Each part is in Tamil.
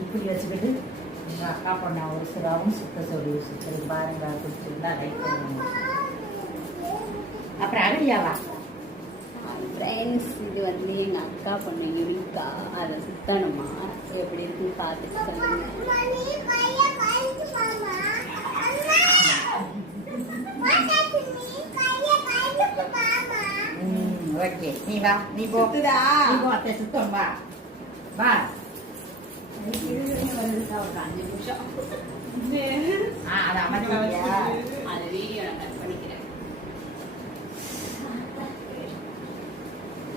இப்படி வச்சுக்கிட்டு எங்கள் அக்கா பொண்ணை ஒரு சுறாவும் சுத்த சொல்லி சுற்றுறது பாருங்க கொடுத்துருந்தா லைக் பண்ணுவாங்க. அப்புறம் அகடியாவா ஃப்ரெண்ட்ஸ், இது வந்து எங்கள் அக்கா பொண்ணு யுனிக்கா, அதை சுத்தணுமா எப்படி இருக்குன்னு பார்த்துட்டு சொல்லுங்க. ஓகே, நீ வா, நீ போ, நீ போ, அத்தை சுத்தம் வா வா. ஒரு 5 நிமிஷம் அது அமைதியா அது வீடியோ நான் கட் பண்ணிக்கிறேன்.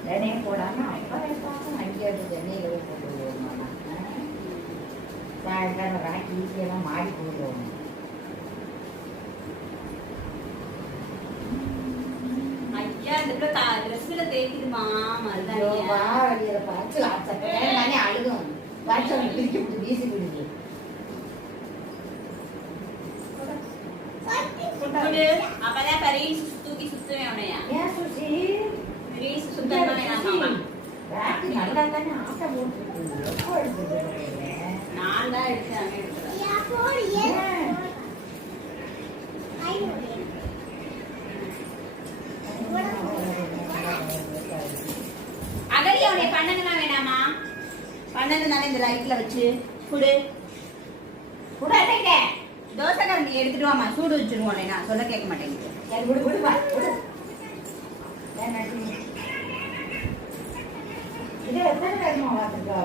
உடனே போடாம அங்கேயே எண்ணெயில் போட்டு விடுவோம். சாயங்காலம் ராக்கி ஈஸியெல்லாம் மாடி போடுவோம். ஐயா, இந்த ட்ரெஸ்ல தேய்க்குதுமா மருதாணியா. வெளியில பார்த்து நானே அழுகும். வாட்ஸ்அப் பிரிச்சு விட்டு வீசி விடுது. அப்பதான் பரீஸ் தூக்கி சுத்துவேன் உனையா. ஏன் சுசி ரீஸ் சுத்தமா வேணாமா? ராக்கி நல்லா தானே ஆட்டை போட்டு நான் தான் எடுத்தேன், அங்கே எடுத்துறேன். அகடி அவனை பண்ணதுனா வேணாமா? பண்ணதுனால இந்த லைட்ல வச்சு குடு குடாட்டே. தோசை கரண்டி எடுத்துட்டு வாமா, சூடு வச்சிருவோம். நான் சொல்ல கேட்க மாட்டேங்குது. விடு விடுவா இது எத்தனை நேரமா பார்த்துருக்கா?